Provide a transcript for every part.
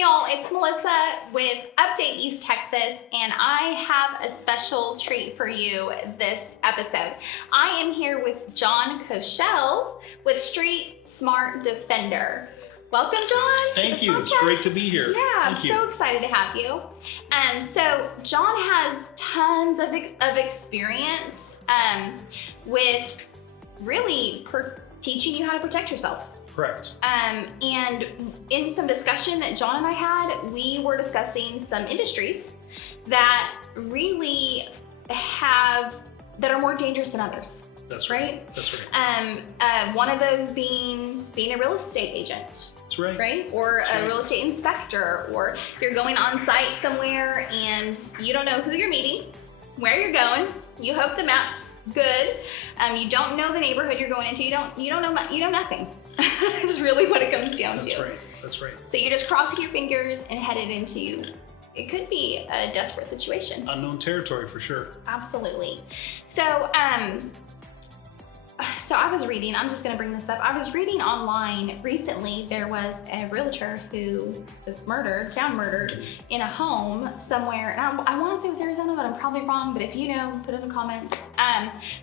Hey y'all, it's Melissa with Update East Texas, and I have a special treat for you this episode. I am here with John Koeshall with Street Smart Defender. Welcome, John. Thank you. It's great to be here. Yeah, I'm so excited to have you. So John has tons of experience with really teaching you how to protect yourself. Correct. And in some discussion that John and I had, we were discussing some industries that really that are more dangerous than others. That's right. That's right. One of those being a real estate agent. That's right. Right? Or That's a real estate inspector, or you're going on site somewhere and you don't know who you're meeting, where you're going. You hope the map's good. You don't know the neighborhood you're going into. You know nothing. Is really what it comes down to. That's right. That's right. So you're just crossing your fingers and headed into, it could be a desperate situation. Unknown territory for sure. Absolutely. So I was reading, I'm just gonna bring this up. I was reading online recently, there was a realtor who was found murdered in a home somewhere. And I wanna say it was Arizona, but I'm probably wrong, but if you know, put in the comments.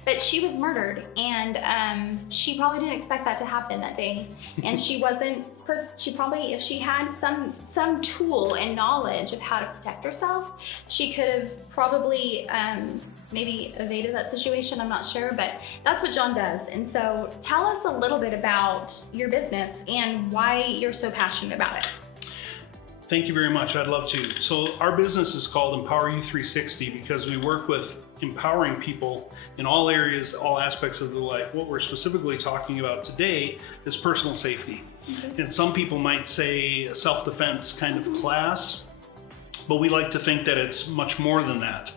But she was murdered, and she probably didn't expect that to happen that day. And she probably, if she had some tool and knowledge of how to protect herself, she could have probably maybe evaded that situation. I'm not sure, but that's what John does. And so tell us a little bit about your business and why you're so passionate about it. Thank you very much. I'd love to. So our business is called Empower You 360 because we work with empowering people in all areas, all aspects of their life. What we're specifically talking about today is personal safety. Okay. And some people might say a self-defense kind of class, but we like to think that it's much more than that.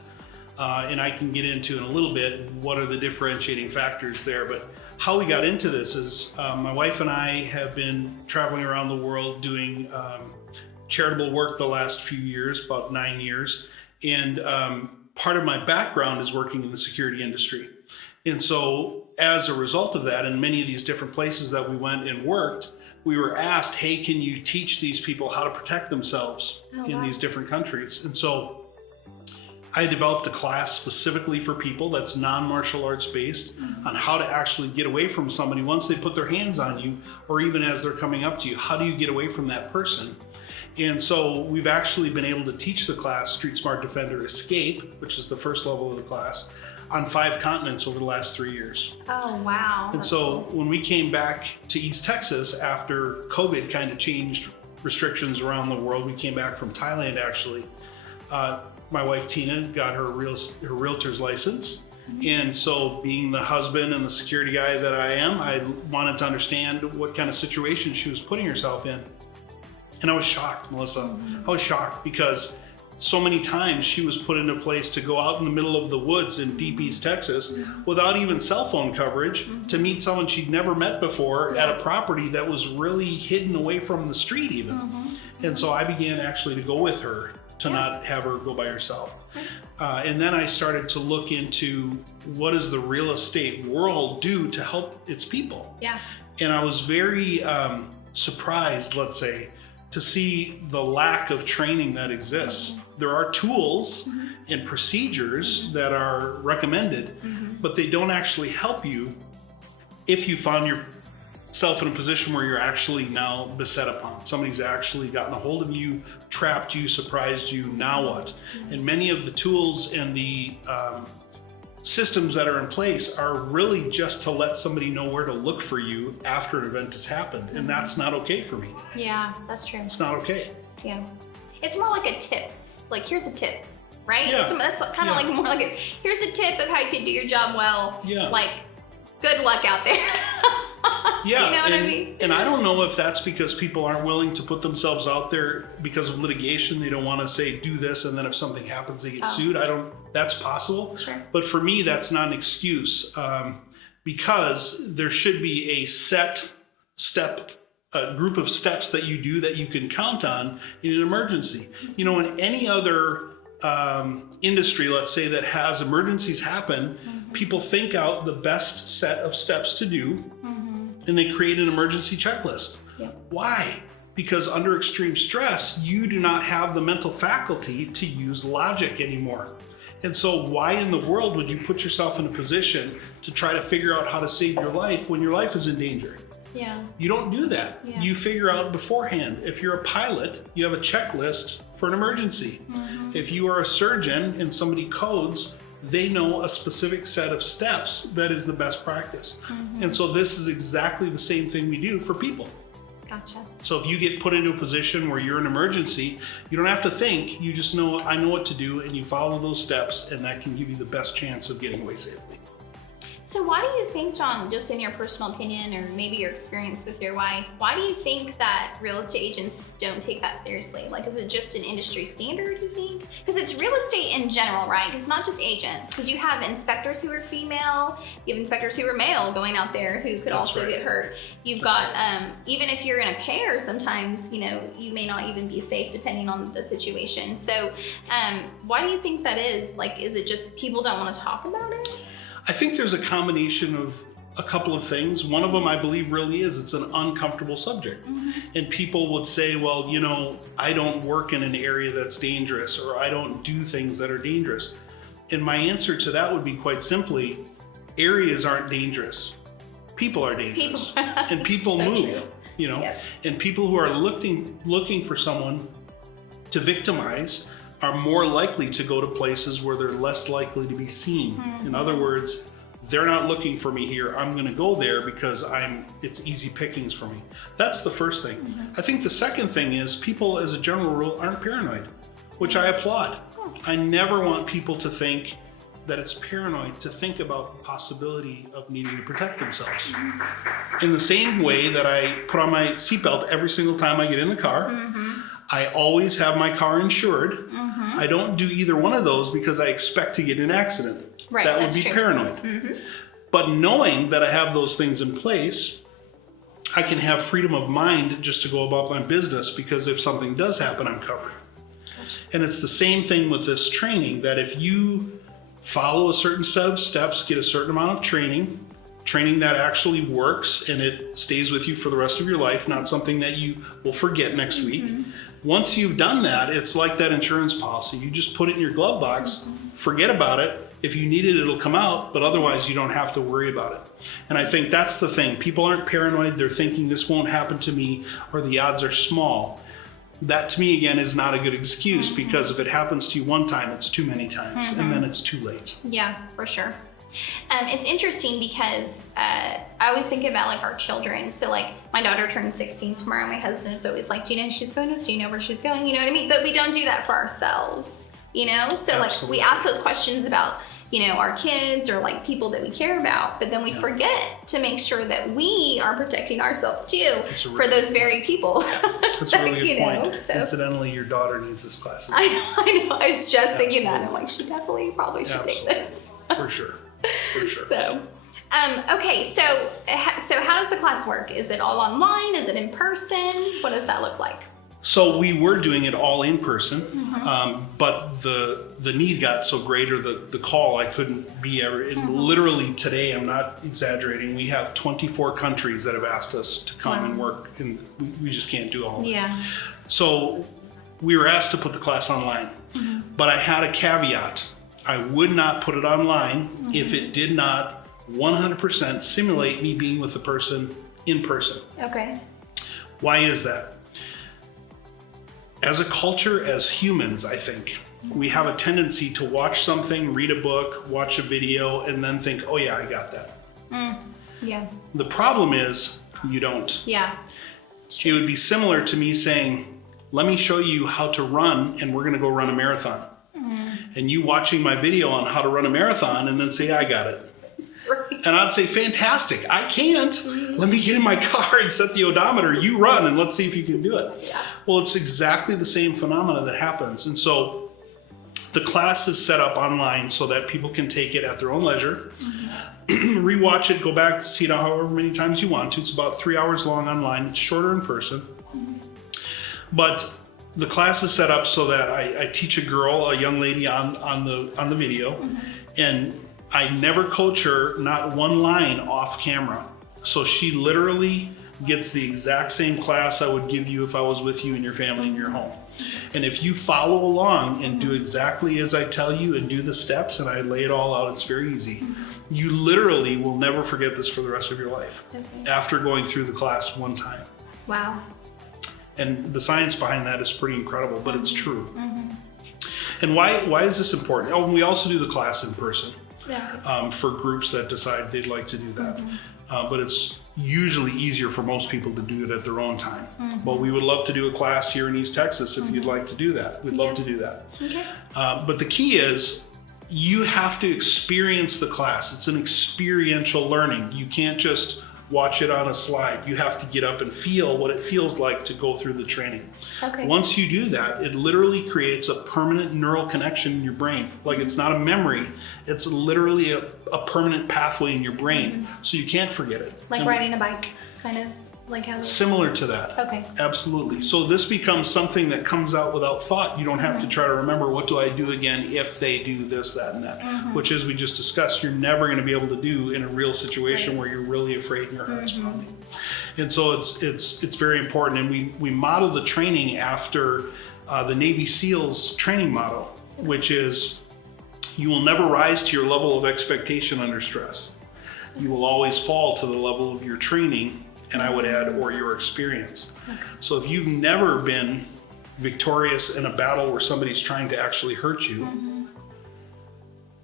And I can get into in a little bit what are the differentiating factors there. But how we got into this is my wife and I have been traveling around the world doing charitable work the last few years, about 9 years. And part of my background is working in the security industry. And so as a result of that, in many of these different places that we went and worked, we were asked, hey, can you teach these people how to protect themselves in these different countries? And so I developed a class specifically for people that's non-martial arts based on how to actually get away from somebody once they put their hands on you, or even as they're coming up to you. How do you get away from that person? And so we've actually been able to teach the class Street Smart Defender Escape, which is the first level of the class, on 5 continents over the last 3 years. Oh, wow. And so when we came back to East Texas after COVID kind of changed restrictions around the world, we came back from Thailand actually. My wife Tina got her realtor's license. And so being the husband and the security guy that I am, I wanted to understand what kind of situation she was putting herself in. And I was shocked, Melissa. I was shocked because so many times she was put in a place to go out in the middle of the woods in deep East Texas without even cell phone coverage to meet someone she'd never met before at a property that was really hidden away from the street even. And so I began actually to go with her to not have her go by herself. And then I started to look into what does the real estate world do to help its people? Yeah. And I was very surprised, let's say, to see the lack of training that exists. There are tools and procedures that are recommended, but they don't actually help you if you found yourself in a position where you're actually now beset upon. Somebody's actually gotten a hold of you, trapped you, surprised you, now what? And many of the tools and the systems that are in place are really just to let somebody know where to look for you after an event has happened. And that's not okay for me. Yeah, that's true. It's not okay. Yeah. It's more like a tip. Like, here's a tip, right? Yeah. That's kind of like more like here's a tip of how you can do your job well. Yeah. Like, good luck out there. Yeah, you know what I mean? And I don't know if that's because people aren't willing to put themselves out there because of litigation. They don't want to say, do this, and then if something happens, they get sued. That's possible. Sure. But for me, that's not an excuse because there should be a set group of steps that you do that you can count on in an emergency. You know, in any other industry, let's say, that has emergencies happen, people think out the best set of steps to do, and they create an emergency checklist. Yep. Why? because under extreme stress, you do not have the mental faculty to use logic anymore. And so why in the world would you put yourself in a position to try to figure out how to save your life when your life is in danger? Yeah. You don't do that. Yeah. You figure out beforehand. If you're a pilot, you have a checklist for an emergency. If you are a surgeon and somebody codes, they know a specific set of steps that is the best practice. And so this is exactly the same thing we do for people. Gotcha. So if you get put into a position where you're in an emergency, you don't have to think, you just know, I know what to do, and you follow those steps, and that can give you the best chance of getting away safely. So why do you think, John, just in your personal opinion or maybe your experience with your wife, why do you think that real estate agents don't take that seriously? Like, is it just an industry standard, you think? Because it's real estate in general, right? It's not just agents, because you have inspectors who are female, you have inspectors who are male going out there who could also get hurt. You've got, even if you're in a pair, sometimes, you know, you may not even be safe depending on the situation. So why do you think that is? Like, is it just people don't want to talk about it? I think there's a combination of a couple of things. One of them, I believe, really is it's an uncomfortable subject. And people would say, well, you know, I don't work in an area that's dangerous, or I don't do things that are dangerous. And my answer to that would be quite simply, areas aren't dangerous. People are dangerous. And people So move, true. you know, Yep. and people who are looking for someone to victimize are more likely to go to places where they're less likely to be seen. In other words, they're not looking for me here. I'm going to go there because it's easy pickings for me. That's the first thing. I think the second thing is people, as a general rule, aren't paranoid, which I applaud. I never want people to think that it's paranoid to think about the possibility of needing to protect themselves. In the same way that I put on my seatbelt every single time I get in the car, I always have my car insured. I don't do either one of those because I expect to get in an accident. Right, That would that's be true. paranoid. But knowing that I have those things in place, I can have freedom of mind just to go about my business, because if something does happen, I'm covered. And it's the same thing with this training, that if you follow a certain set of steps, get a certain amount of training that actually works and it stays with you for the rest of your life, not something that you will forget next week. Once you've done that, it's like that insurance policy. You just put it in your glove box, forget about it. If you need it, it'll come out, but otherwise you don't have to worry about it. And I think that's the thing. People aren't paranoid. They're thinking this won't happen to me, or the odds are small. That to me, again, is not a good excuse, because if it happens to you one time, it's too many times, and then it's too late. Yeah, for sure. It's interesting because I always think about like our children. So like my daughter turns 16 tomorrow. My husband is always like, do you know who she's going with? Do you know where she's going? You know what I mean? But we don't do that for ourselves, you know? So like we ask those questions about, you know, our kids or like people that we care about, but then we forget to make sure that we are protecting ourselves too for those very people. That's a really good point. So. Incidentally, your daughter needs this class. I know. I was just thinking that. I'm like, she definitely probably should take this. For sure. For sure. So, okay, so how does the class work? Is it all online? Is it in person? What does that look like? So we were doing it all in person, but the need got so great, or the call, I couldn't be ever. And literally today, I'm not exaggerating, we have 24 countries that have asked us to come and work, and we just can't do all of it. Yeah. So we were asked to put the class online, but I had a caveat. I would not put it online if it did not 100% simulate me being with the person in person. Okay. Why is that? As a culture, as humans, I think, we have a tendency to watch something, read a book, watch a video, and then think, oh yeah, I got that. Yeah. The problem is you don't. Yeah. It would be similar to me saying, let me show you how to run, and we're gonna go run a marathon. And you watching my video on how to run a marathon and then say, I got it. Right. And I'd say, fantastic, I can't. Let me get in my car and set the odometer. You run and let's see if you can do it. Yeah. Well, it's exactly the same phenomena that happens. And so the class is set up online so that people can take it at their own leisure, rewatch it, go back, see it however many times you want to. It's about 3 hours long online. It's shorter in person. But the class is set up so that I teach a young lady on the video, and I never coach her not one line off camera. So she literally gets the exact same class I would give you if I was with you and your family in your home. And if you follow along and do exactly as I tell you and do the steps and I lay it all out, it's very easy. You literally will never forget this for the rest of your life after going through the class one time. Wow. And the science behind that is pretty incredible, but it's true. And why is this important? Oh, and we also do the class in person for groups that decide they'd like to do that. But it's usually easier for most people to do it at their own time. But we would love to do a class here in East Texas if you'd like to do that. We'd love to do that. Okay. But the key is you have to experience the class. It's an experiential learning. You can't just watch it on a slide. You have to get up and feel what it feels like to go through the training. Okay. Once you do that, it literally creates a permanent neural connection in your brain. Like, it's not a memory, it's literally a permanent pathway in your brain. So you can't forget it. Like riding a bike, kind of like how. Similar to that. Okay. Absolutely. So this becomes something that comes out without thought. You don't have to try to remember, what do I do again if they do this, that, and that, which, as we just discussed, you're never going to be able to do in a real situation where you're really afraid and your heart's pounding. And so it's very important. And we model the training after the Navy SEALs training model, which is you will never rise to your level of expectation under stress. You will always fall to the level of your training, and I would add, or your experience. So if you've never been victorious in a battle where somebody's trying to actually hurt you,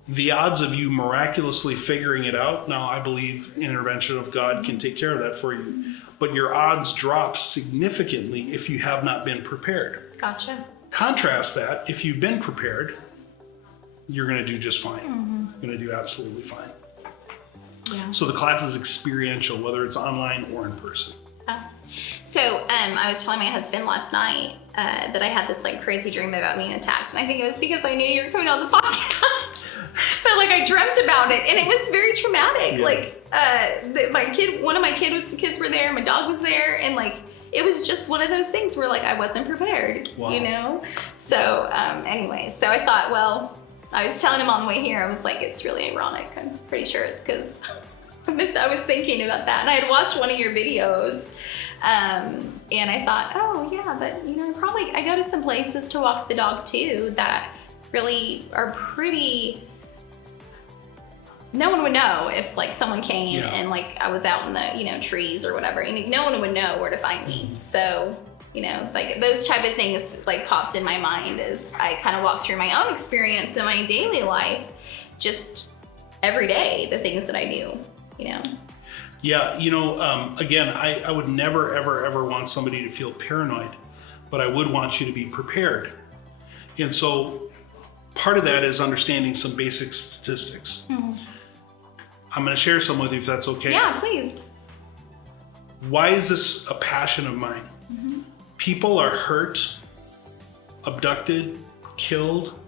the odds of you miraculously figuring it out, now I believe intervention of God can take care of that for you, but your odds drop significantly if you have not been prepared. Gotcha. Contrast that, if you've been prepared, you're gonna do just fine. You're gonna do absolutely fine. Yeah. So the class is experiential, whether it's online or in person. So I was telling my husband last night that I had this like crazy dream about being attacked, and I think it was because I knew you were coming on the podcast. But like, I dreamt about it, and it was very traumatic. Like one of my kids were there, my dog was there, and like it was just one of those things where like I wasn't prepared, you know. So anyway, so I thought, well, I was telling him on the way here, I was like, it's really ironic. I'm pretty sure it's because I was thinking about that, and I had watched one of your videos, and I thought, oh yeah, but you know, probably I go to some places to walk the dog too that really are pretty. No one would know if like someone came and like I was out in the trees or whatever, and no one would know where to find me. So like those type of things like popped in my mind as I kind of walked through my own experience in my daily life, just every day, the things that I do. Yeah, again, I would never, ever want somebody to feel paranoid, but I would want you to be prepared. And so part of that is understanding some basic statistics. I'm going to share some with you if that's okay. Yeah, please. Why is this a passion of mine? People are hurt, abducted, killed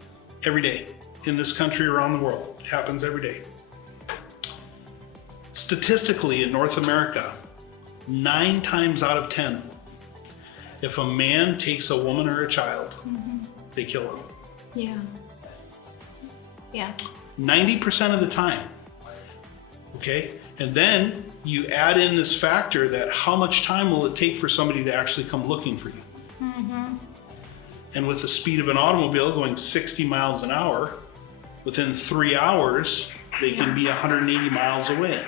every day in this country, around the world. It happens every day. Statistically, in North America, 9 times out of 10, if a man takes a woman or a child, they kill them. Yeah. Yeah. 90% of the time. Okay? And then you add in this factor that how much time will it take for somebody to actually come looking for you? And with the speed of an automobile going 60 miles an hour, within 3 hours, they can be 180 miles away.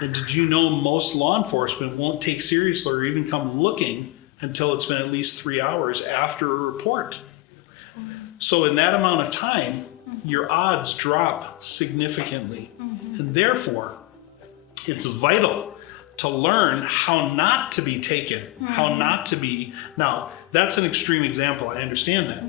And did you know most law enforcement won't take seriously or even come looking until it's been at least 3 hours after a report? So in that amount of time, your odds drop significantly. And therefore, it's vital to learn how not to be taken, how not to be. Now, that's an extreme example, I understand that.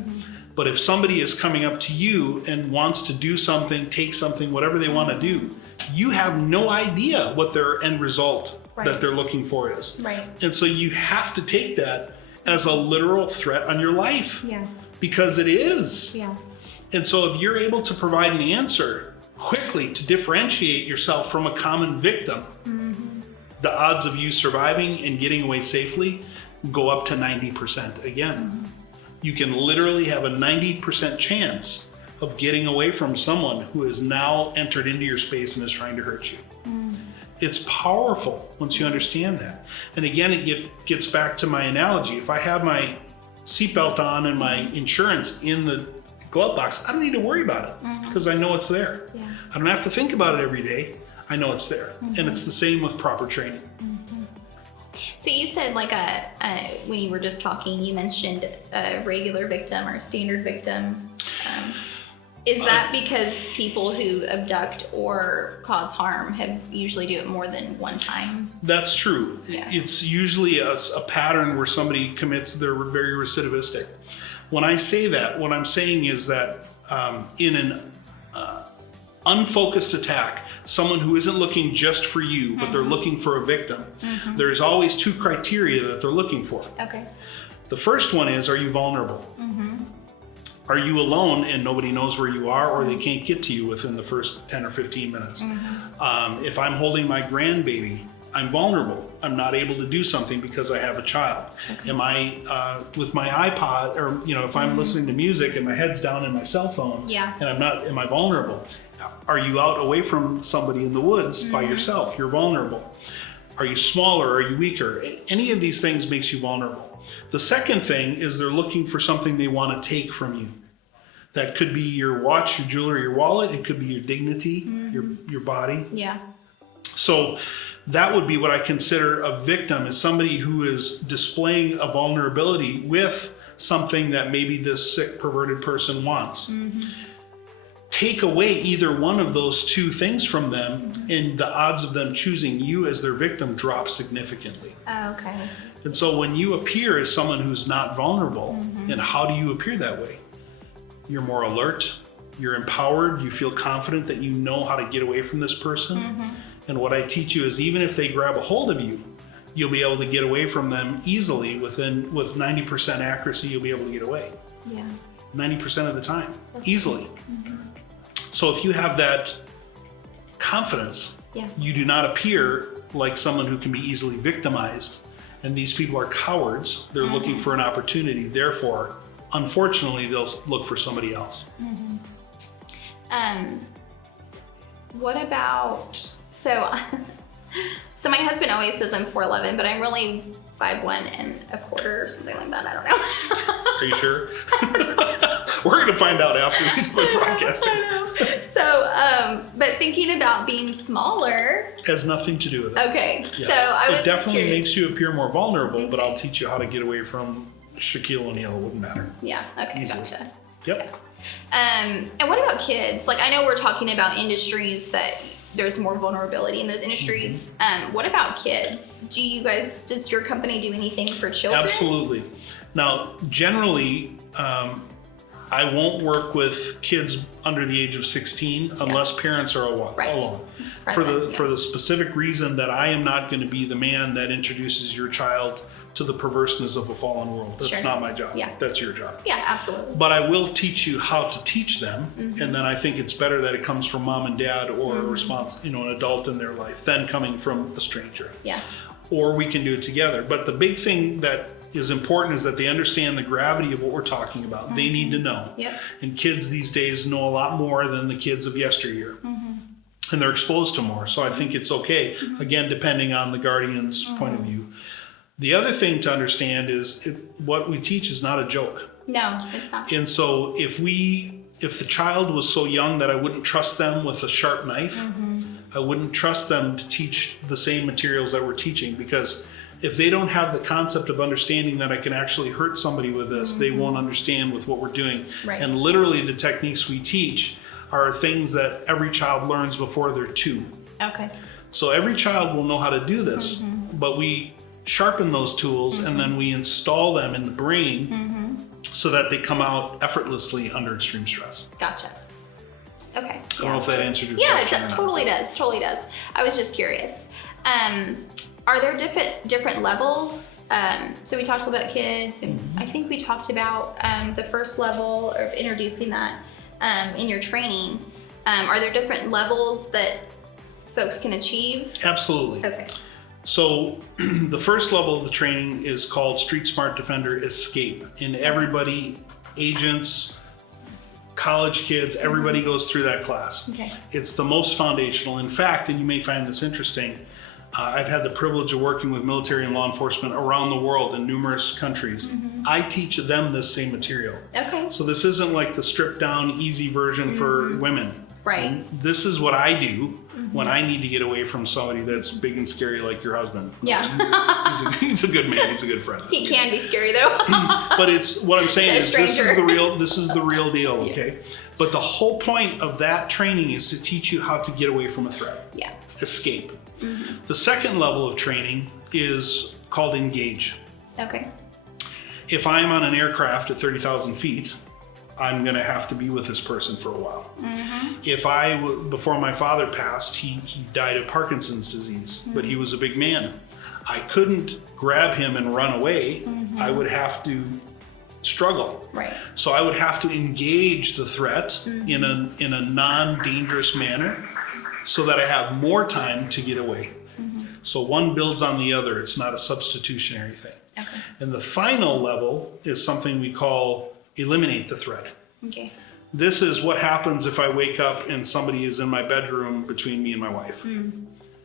But if somebody is coming up to you and wants to do something, take something, whatever they want to do, you have no idea what their end result that they're looking for is. And so you have to take that as a literal threat on your life. Because it is. And so if you're able to provide an answer quickly to differentiate yourself from a common victim, the odds of you surviving and getting away safely go up to 90% again. You can literally have a 90% chance of getting away from someone who has now entered into your space and is trying to hurt you. It's powerful once you understand that. And again, it gets back to my analogy. If I have my seatbelt on and my insurance in the glove box, I don't need to worry about it because I know it's there. Yeah. I don't have to think about it every day. I know it's there. And it's the same with proper training. So you said like when you were just talking, you mentioned a regular victim or standard victim. Is that because people who abduct or cause harm usually do it more than one time? That's true. Yeah. It's usually a pattern where somebody commits, they're very recidivistic. When I say that, what I'm saying is that in an unfocused attack, someone who isn't looking just for you, but they're looking for a victim, there's always two criteria that they're looking for. Okay. The first one is, are you vulnerable? Are you alone and nobody knows where you are, or they can't get to you within the first 10 or 15 minutes? If I'm holding my grandbaby, I'm vulnerable. I'm not able to do something because I have a child. Okay. Am I with my iPod, or if I'm listening to music and my head's down in my cell phone, and am I vulnerable? Are you out away from somebody in the woods by yourself? You're vulnerable. Are you smaller? Are you weaker? Any of these things makes you vulnerable. The second thing is they're looking for something they want to take from you. That could be your watch, your jewelry, your wallet. It could be your dignity, your body. Yeah. So that would be what I consider a victim, is somebody who is displaying a vulnerability with something that maybe this sick, perverted person wants. Take away either one of those two things from them, and the odds of them choosing you as their victim drop significantly. Oh, okay. And so when you appear as someone who's not vulnerable, and how do you appear that way? You're more alert, you're empowered, you feel confident that you know how to get away from this person. And what I teach you is, even if they grab a hold of you, you'll be able to get away from them easily. With 90% accuracy, you'll be able to get away. Yeah. 90% of the time, easily. So if you have that confidence, you do not appear like someone who can be easily victimized. And these people are cowards. They're looking for an opportunity. Therefore, unfortunately, they'll look for somebody else. What about, so my husband always says I'm 4'11", but I'm really 5'1¼ or something like that. I don't know. Are you sure? We're going to find out after we quit broadcasting. I know. So, but thinking about being smaller has nothing to do with it. Okay. Yeah. So I was It definitely curious. makes you appear more vulnerable, but I'll teach you how to get away from Shaquille O'Neal. It wouldn't matter. Yeah. Okay. Easily. Gotcha. Yep. And what about kids? Like, I know we're talking about industries that there's more vulnerability in those industries. What about kids? Does your company do anything for children? Absolutely. Now, generally, I won't work with kids under the age of 16 unless parents are alone. For the specific reason that I am not going to be the man that introduces your child to the perverseness of a fallen world. That's not my job. Yeah. That's your job. Yeah, absolutely. But I will teach you how to teach them, and then I think it's better that it comes from mom and dad, or an adult in their life, than coming from a stranger. Yeah. Or we can do it together. But the big thing that is important is that they understand the gravity of what we're talking about. They need to know. Yep. And kids these days know a lot more than the kids of yesteryear. And they're exposed to more. So I think it's okay, again, depending on the guardian's point of view. The other thing to understand is what we teach is not a joke. No, it's not. And so if the child was so young that I wouldn't trust them with a sharp knife, I wouldn't trust them to teach the same materials that we're teaching, because if they don't have the concept of understanding that I can actually hurt somebody with this, they won't understand with what we're doing. Right. And literally the techniques we teach are things that every child learns before they're 2. Okay. So every child will know how to do this, but we sharpen those tools and then we install them in the brain so that they come out effortlessly under extreme stress. Gotcha. Okay. I don't know if that answered your question. Yeah, it totally does. Totally does. I was just curious. Are there different levels? So we talked about kids, and I think we talked about the first level of introducing that in your training. Are there different levels that folks can achieve? Absolutely. Okay. So the first level of the training is called Street Smart Defender Escape. And everybody, agents, college kids, everybody goes through that class. Okay. It's the most foundational. In fact, and you may find this interesting, I've had the privilege of working with military and law enforcement around the world in numerous countries. I teach them this same material. Okay. So this isn't like the stripped down, easy version for women. Right. This is what I do when I need to get away from somebody that's big and scary like your husband. Yeah. He's a good man. He's a good friend. He can be scary though. But it's what I'm saying To a is this stranger. is the real deal. Okay. But the whole point of that training is to teach you how to get away from a threat. Yeah. Escape. The second level of training is called engage. Okay. If I'm on an aircraft at 30,000 feet, I'm going to have to be with this person for a while. If before my father passed, he died of Parkinson's disease, but he was a big man. I couldn't grab him and run away. I would have to struggle. Right. So I would have to engage the threat in a non-dangerous manner so that I have more time to get away. So one builds on the other. It's not a substitutionary thing. Okay. And the final level is something we call eliminate the threat. Okay. This is what happens if I wake up and somebody is in my bedroom between me and my wife.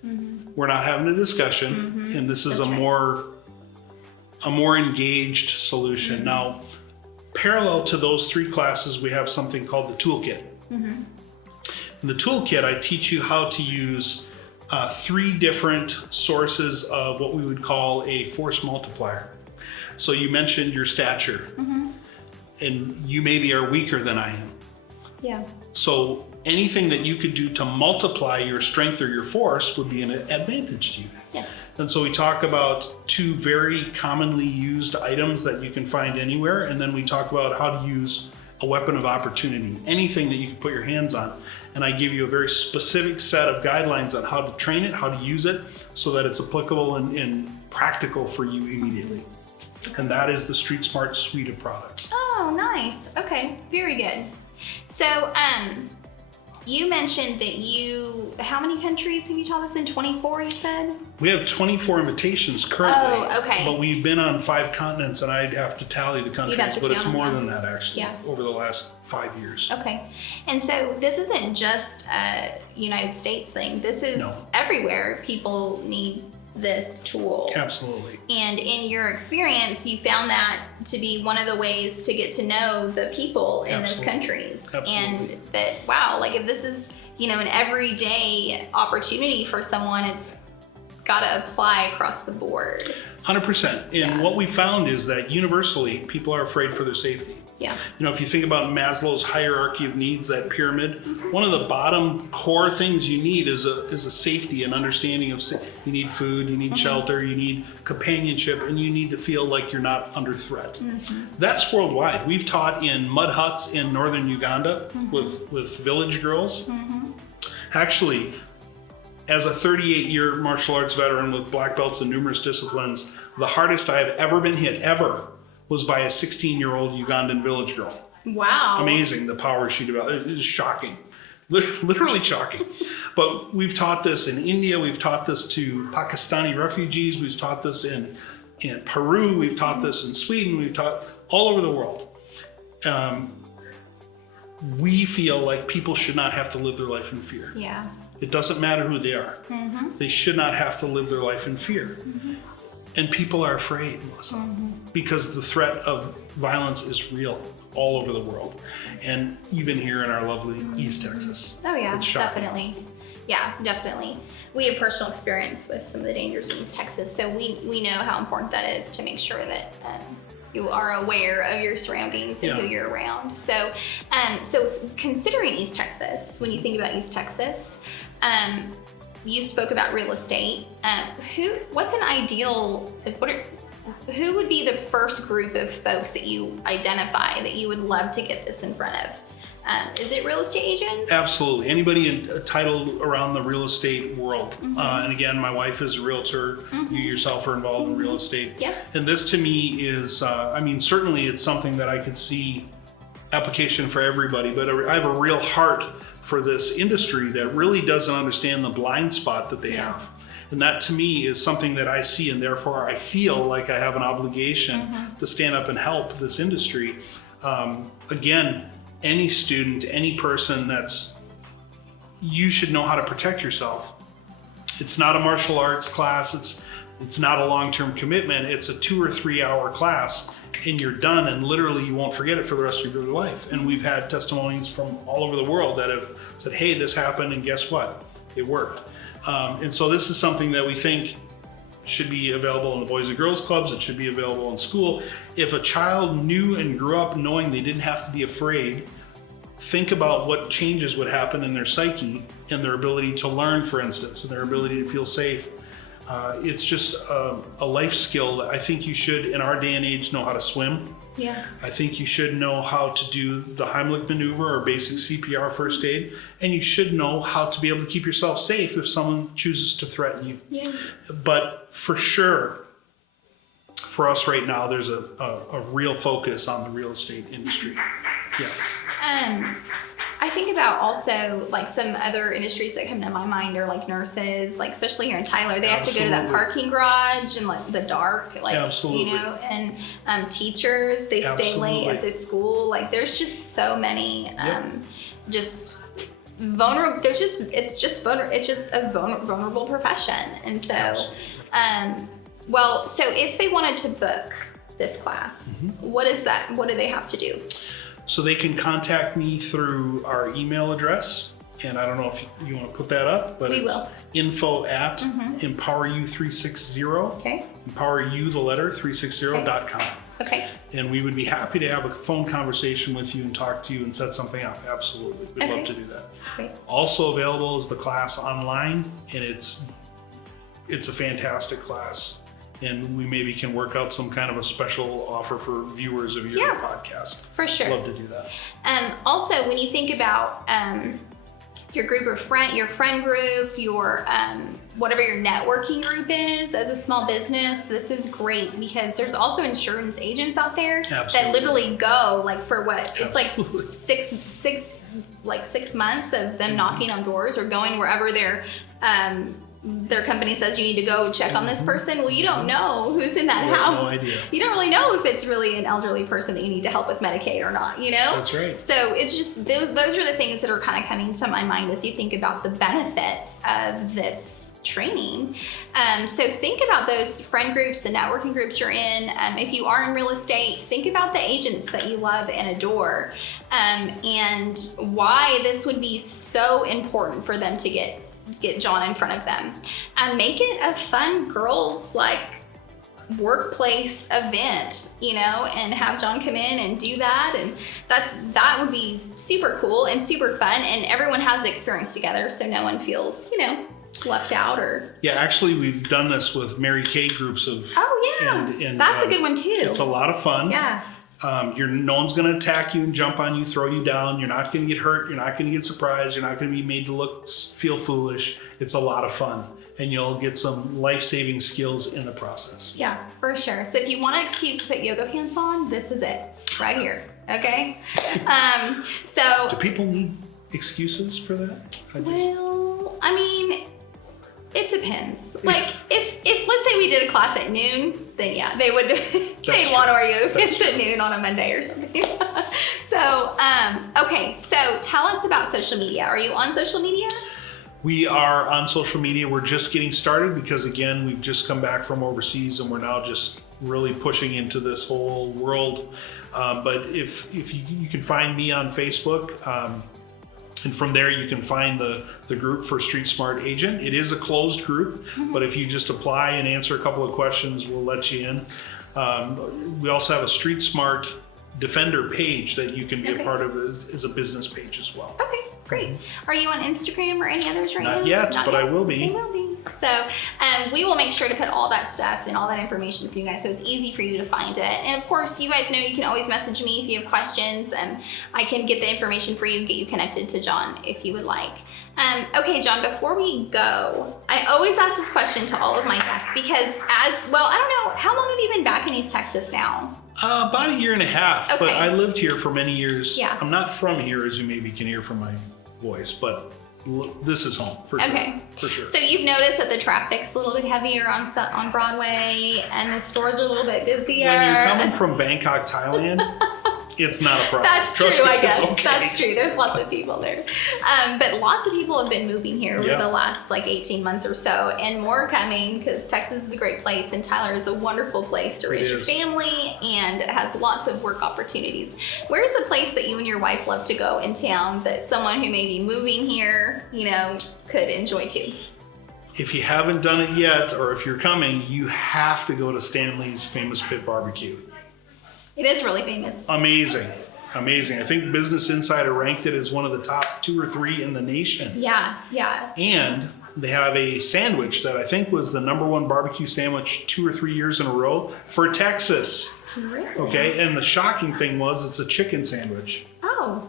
We're not having a discussion, and this is That's a more engaged solution. Now, parallel to those three classes, we have something called the toolkit. In the toolkit, I teach you how to use 3 different sources of what we would call a force multiplier. So you mentioned your stature, and you maybe are weaker than I am. Yeah. So anything that you could do to multiply your strength or your force would be an advantage to you. Yes. And so we talk about 2 very commonly used items that you can find anywhere, and then we talk about how to use a weapon of opportunity, anything that you can put your hands on. And I give you a very specific set of guidelines on how to train it, how to use it, so that it's applicable and practical for you immediately. And that is the Street Smart suite of products. Oh, nice. Okay, very good. So, you mentioned that how many countries have you taught us in? 24, you said? We have 24 invitations currently. Oh, okay. But we've been on 5 continents, and I'd have to tally the countries, have to but it's count more them. than that actually, Yeah. over the last 5 years. Okay. And so this isn't just a United States thing. This is everywhere. People need this tool. Absolutely. And in your experience, you found that to be one of the ways to get to know the people in those countries. Absolutely. And that, wow, like if this is, an everyday opportunity for someone, it's got to apply across the board. 100%. And what we found is that universally, people are afraid for their safety. Yeah. If you think about Maslow's hierarchy of needs, that pyramid, one of the bottom core things you need is a safety and understanding of you need food, you need shelter, you need companionship, and you need to feel like you're not under threat. That's worldwide. We've taught in mud huts in northern Uganda with village girls. Actually, as a 38-year martial arts veteran with black belts in numerous disciplines, the hardest I have ever been hit, ever, was by a 16-year-old Ugandan village girl. Wow. Amazing, the power she developed. It is shocking. Literally shocking. But we've taught this in India. We've taught this to Pakistani refugees. We've taught this in Peru. We've taught this in Sweden. We've taught all over the world. We feel like people should not have to live their life in fear. Yeah. It doesn't matter who they are. They should not have to live their life in fear. And people are afraid, Melissa, because the threat of violence is real all over the world. And even here in our lovely East Texas. Oh yeah, It's shocking. definitely. Yeah, definitely. We have personal experience with some of the dangers in East Texas, so we know how important that is to make sure that you are aware of your surroundings and who you're around. So, so considering East Texas, when you think about East Texas, you spoke about real estate. What's an ideal? Who would be the first group of folks that you identify that you would love to get this in front of? Is it real estate agents? Absolutely. Anybody in a title around the real estate world. And again, my wife is a realtor. You yourself are involved in real estate. Yeah. And this to me is, certainly it's something that I could see application for everybody, but I have a real heart for this industry that really doesn't understand the blind spot that they have. And that to me is something that I see, and therefore I feel like I have an obligation to stand up and help this industry. Again, any student, any person you should know how to protect yourself. It's not a martial arts class. It's not a long-term commitment. It's a 2 or 3 hour class, and you're done, and literally you won't forget it for the rest of your life. And we've had testimonies from all over the world that have said, hey, this happened, and guess what? It worked. And so this is something that we think should be available in the Boys and Girls Clubs. It should be available in school. If a child knew and grew up knowing they didn't have to be afraid, think about what changes would happen in their psyche and their ability to learn, for instance, and their ability to feel safe. It's just a life skill that I think you should, in our day and age, know how to swim. Yeah. I think you should know how to do the Heimlich maneuver or basic CPR first aid, and you should know how to be able to keep yourself safe if someone chooses to threaten you. Yeah. But for sure, for us right now, there's a real focus on the real estate industry. Yeah. I think about also like some other industries that come to my mind are like nurses, like especially here in Tyler, they have to go to that parking garage in like the dark, like, Absolutely. you know, and teachers, they stay late at this school. Like there's just so many, just vulnerable, it's just a vulnerable profession. And so, so if they wanted to book this class, what is that? What do they have to do? So they can contact me through our email address, and I don't know if you want to put that up, but it's info@empoweru360. Okay. EmpowerU, the letter, 360.com. Okay. And we would be happy to have a phone conversation with you and talk to you and set something up. Absolutely. We'd love to do that. Great. Also available is the class online, and it's a fantastic class. And we maybe can work out some kind of a special offer for viewers of your podcast. For sure. Love to do that. Also, when you think about your group of your friend group, your whatever your networking group is as a small business, this is great because there's also insurance agents out there that literally go like for what it's like 6 months of them knocking on doors or going wherever their company says you need to go check on this person. Well, you don't know who's in that house. No idea. You don't really know if it's really an elderly person that you need to help with Medicaid or not, you know? That's right. So it's just, those are the things that are kind of coming to my mind as you think about the benefits of this training. So think about those friend groups and networking groups you're in. If you are in real estate, think about the agents that you love and adore, and why this would be so important for them to get John in front of them, and make it a fun girls like workplace event, you know, and have John come in and do that. And that would be super cool and super fun. And everyone has the experience together. So no one feels, you know, left out or. Yeah, actually we've done this with Mary Kay groups of. Oh yeah. And that's a good one too. It's a lot of fun. Yeah. No one's going to attack you and jump on you, throw you down. You're not going to get hurt. You're not going to get surprised. You're not going to be made to feel foolish. It's a lot of fun, and you'll get some life-saving skills in the process. Yeah, for sure. So if you want an excuse to put yoga pants on, this is it right here. Okay. So. Do people need excuses for that? Well, I mean, it depends. Like if let's say we did a class at noon, then yeah, they would they'd want to wear yoga pants at noon on a Monday or something. So okay, so tell us about social media. Are you on social media? We are on social media. We're just getting started because again, we've just come back from overseas and we're now just really pushing into this whole world. But if you can find me on Facebook. And from there, you can find the group for Street Smart Agent. It is a closed group, but if you just apply and answer a couple of questions, we'll let you in. We also have a Street Smart Defender page that you can be a part of as a business page as well. Okay, great. Are you on Instagram or any others right now? Not yet, but I will be. You will be. So we will make sure to put all that stuff and all that information for you guys so it's easy for you to find it. And of course, you guys know you can always message me if you have questions, and I can get the information for you and get you connected to John if you would like. Okay, John, before we go, I always ask this question to all of my guests because I don't know, how long have you been back in East Texas now? About 1.5 years, but I lived here for many years. Yeah. I'm not from here, as you maybe can hear from my voice, but this is home for sure. Okay. For sure. So you've noticed that the traffic's a little bit heavier on Broadway, and the stores are a little bit busier. When you're coming from Bangkok, Thailand, it's not a problem. That's Trust true, me, I guess. it's okay. That's true. There's lots of people there. But lots of people have been moving here over the last like 18 months or so, and more coming because Texas is a great place and Tyler is a wonderful place to raise your family and has lots of work opportunities. Where's the place that you and your wife love to go in town that someone who may be moving here, you know, could enjoy too? If you haven't done it yet, or if you're coming, you have to go to Stanley's Famous Pit Barbecue. It is really famous. Amazing. Amazing. I think Business Insider ranked it as one of the top 2 or 3 in the nation. Yeah. And they have a sandwich that I think was the #1 barbecue sandwich 2 or 3 years in a row for Texas. Really? Okay, and the shocking thing was it's a chicken sandwich. Oh.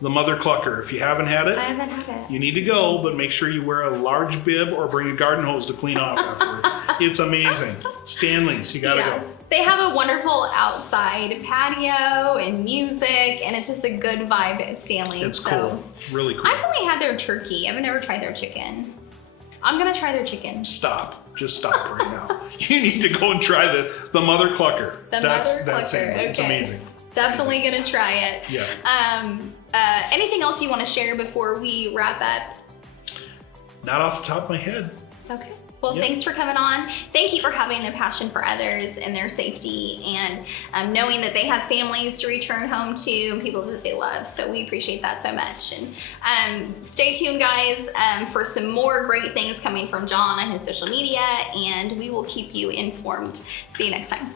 The Mother Clucker. If you haven't had it, I haven't had it. you need to go, but make sure you wear a large bib or bring a garden hose to clean off afterward. It's amazing. Stanley's, you gotta go. They have a wonderful outside patio and music, and it's just a good vibe at Stanley's. It's cool. Really cool. I've only had their turkey. I've never tried their chicken. I'm gonna try their chicken. Stop. Just stop right now. You need to go and try the Mother Clucker. That's it. Okay. It's amazing. Definitely gonna try it. Yeah. Anything else you want to share before we wrap up? Not off the top of my head. Okay. Well, thanks for coming on. Thank you for having a passion for others and their safety, and knowing that they have families to return home to and people that they love. So we appreciate that so much. And stay tuned, guys, for some more great things coming from John on his social media, and we will keep you informed. See you next time.